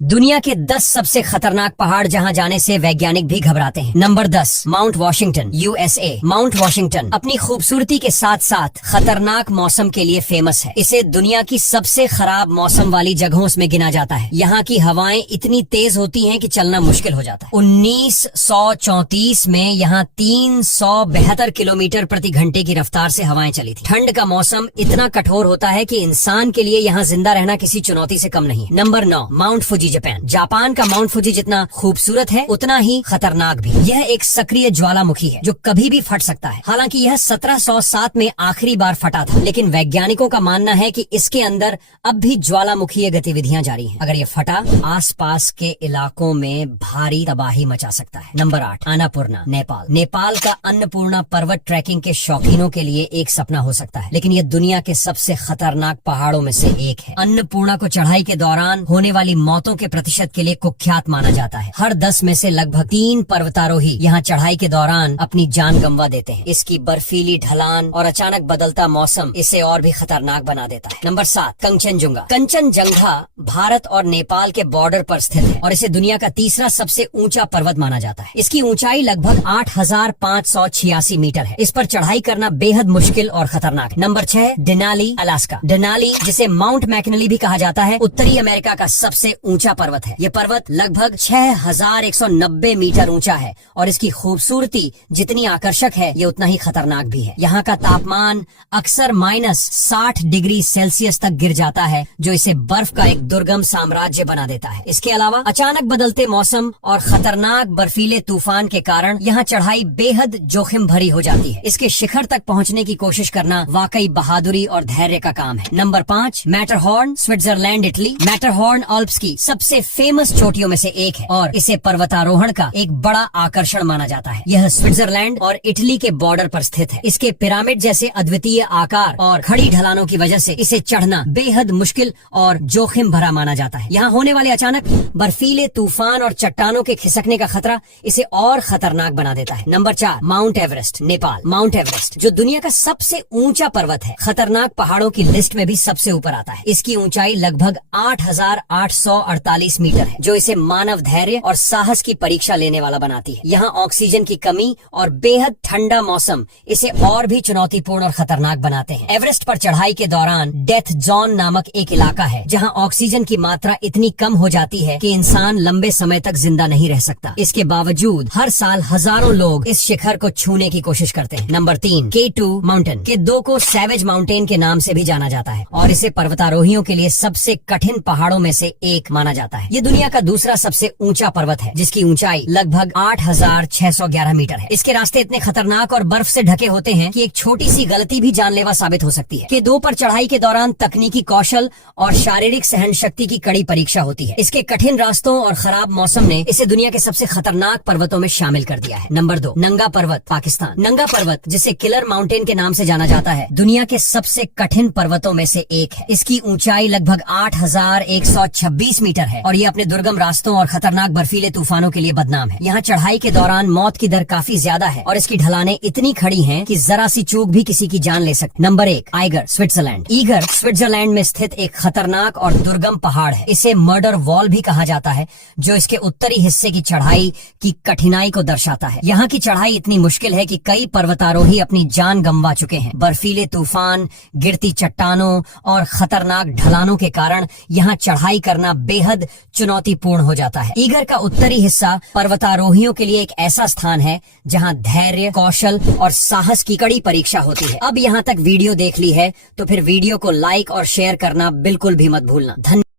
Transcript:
दुनिया के 10 सबसे खतरनाक पहाड़ जहां जाने से वैज्ञानिक भी घबराते हैं। Number 10, mount Washington, USA. Mount Washington अपनी खूबसूरती के साथ साथ खतरनाक मौसम के लिए फेमस है। इसे दुनिया की सबसे खराब मौसम वाली जगहों में गिना जाता है। यहाँ की हवाएं इतनी तेज होती हैं कि चलना मुश्किल हो जाता है। 1934 में यहाँ 372 किलोमीटर प्रति घंटे की रफ्तार से हवाएं चली थी। ठंड का मौसम इतना कठोर होता है कि इंसान के लिए यहाँ जिंदा रहना किसी चुनौती से कम नहीं है। नंबर 9, माउंट फुजी, जापान का माउंट फुजी जितना खूबसूरत है उतना ही खतरनाक भी। यह एक सक्रिय ज्वालामुखी है जो कभी भी फट सकता है। हालांकि यह 1707 में आखिरी बार फटा था, लेकिन वैज्ञानिकों का मानना है कि इसके अंदर अब भी ज्वालामुखीय गतिविधियां जारी हैं। अगर ये फटा आसपास के इलाकों में भारी तबाही मचा सकता है। नंबर 8, अन्नपूर्णा, नेपाल। नेपाल का अन्नपूर्णा पर्वत ट्रैकिंग के शौकीनों के लिए एक सपना हो सकता है, लेकिन यह दुनिया के सबसे खतरनाक पहाड़ों में से एक है। अन्नपूर्णा को चढ़ाई के दौरान होने वाली मौतों के प्रतिशत के लिए कुख्यात माना जाता है। हर 10 में से लगभग 3 पर्वतारोही यहाँ चढ़ाई के दौरान अपनी जान गंवा देते हैं। इसकी बर्फीली ढलान और अचानक बदलता मौसम इसे और भी खतरनाक बना देता है। नंबर 7, कंचनजुंगा। कंचनजंगा भारत और नेपाल के बॉर्डर पर स्थित है और इसे दुनिया का तीसरा सबसे ऊंचा पर्वत माना जाता है। इसकी ऊंचाई लगभग 8,586 मीटर है। इस पर चढ़ाई करना बेहद मुश्किल और खतरनाक है। Number 6, Denali, Alaska. डेनाली, जिसे माउंट मैकनली भी कहा जाता है, उत्तरी अमेरिका का सबसे ऊंचा पर्वत है। ये पर्वत लगभग 6,190 मीटर ऊंचा है और इसकी खूबसूरती जितनी आकर्षक है ये उतना ही खतरनाक भी है। यहाँ का तापमान अक्सर -60 डिग्री सेल्सियस तक गिर जाता है, जो इसे बर्फ का एक दुर्गम साम्राज्य बना देता है। इसके अलावा अचानक बदलते मौसम और खतरनाक बर्फीले तूफान के कारण यहाँ चढ़ाई बेहद जोखिम भरी हो जाती है। इसके शिखर तक पहुँचने की कोशिश करना वाकई बहादुरी और धैर्य का काम है। Number 5, Matterhorn, Switzerland, Italy. Matterhorn Alps की सबसे फेमस चोटियों में से एक है और इसे पर्वतारोहण का एक बड़ा आकर्षण माना जाता है। यह स्विट्जरलैंड और इटली के बॉर्डर पर स्थित है। इसके पिरामिड जैसे अद्वितीय आकार और खड़ी ढलानों की वजह से इसे चढ़ना बेहद मुश्किल और जोखिम भरा माना जाता है। यहाँ होने वाले अचानक बर्फीले तूफान और चट्टानों के खिसकने का खतरा इसे और खतरनाक बना देता है। Number 4, mount Everest, Nepal. Mount Everest जो दुनिया का सबसे ऊंचा पर्वत है, खतरनाक पहाड़ों की लिस्ट में भी सबसे ऊपर आता है। इसकी ऊंचाई लगभग 8,848 मीटर है, जो इसे मानव धैर्य और साहस की परीक्षा लेने वाला बनाती है। यहाँ ऑक्सीजन की कमी और बेहद ठंडा मौसम इसे और भी चुनौतीपूर्ण और खतरनाक बनाते हैं। एवरेस्ट पर चढ़ाई के दौरान डेथ जोन नामक एक इलाका है, जहाँ ऑक्सीजन की मात्रा इतनी कम हो जाती है कि इंसान लंबे समय तक जिंदा नहीं रह सकता। इसके बावजूद हर साल हजारों लोग इस शिखर को छूने की कोशिश करते हैं। Number 3, K2 mountain. K2 को सैवेज माउंटेन के नाम से भी जाना जाता है और इसे पर्वतारोहियों के लिए सबसे कठिन पहाड़ों में से एक माना जाता है। ये दुनिया का दूसरा सबसे ऊंचा पर्वत है, जिसकी ऊंचाई लगभग 8,611 मीटर है। इसके रास्ते इतने खतरनाक और बर्फ से ढके होते हैं कि एक छोटी सी गलती भी जानलेवा साबित हो सकती है। K2 पर चढ़ाई के दौरान तकनीकी कौशल और शारीरिक सहन शक्ति की कड़ी परीक्षा होती है। इसके कठिन रास्तों और खराब मौसम ने इसे दुनिया के सबसे खतरनाक पर्वतों में शामिल कर दिया है। नंबर 2, नंगा पर्वत, पाकिस्तान। नंगा पर्वत, जिसे किलर माउंटेन के नाम से जाना जाता है, दुनिया के सबसे कठिन पर्वतों में से एक है। इसकी ऊंचाई लगभग 8,126 मीटर है और ये अपने दुर्गम रास्तों और खतरनाक बर्फीले तूफानों के लिए बदनाम है। यहाँ चढ़ाई के दौरान मौत की दर काफी ज्यादा है और इसकी ढलानें इतनी खड़ी हैं कि जरा सी चूक भी किसी की जान ले सकती। Number 1, Iger, Switzerland. Eager Switzerland में स्थित एक खतरनाक और दुर्गम पहाड़ है। इसे मर्डर वॉल भी कहा जाता है, जो इसके उत्तरी हिस्से की चढ़ाई की कठिनाई को दर्शाता है। यहाँ की चढ़ाई इतनी मुश्किल है कि कई पर्वतारोही अपनी जान गंवा चुके हैं। बर्फीले तूफान, गिरती चट्टानों और खतरनाक ढलानों के कारण यहाँ चढ़ाई करना बेहद चुनौतीपूर्ण हो जाता है। ईगर का उत्तरी हिस्सा पर्वतारोहियों के लिए एक ऐसा स्थान है जहाँ धैर्य, कौशल और साहस की कड़ी परीक्षा होती है। अब यहाँ तक वीडियो देख ली है तो फिर वीडियो को लाइक और शेयर करना बिल्कुल भी मत भूलना। धन्यवाद।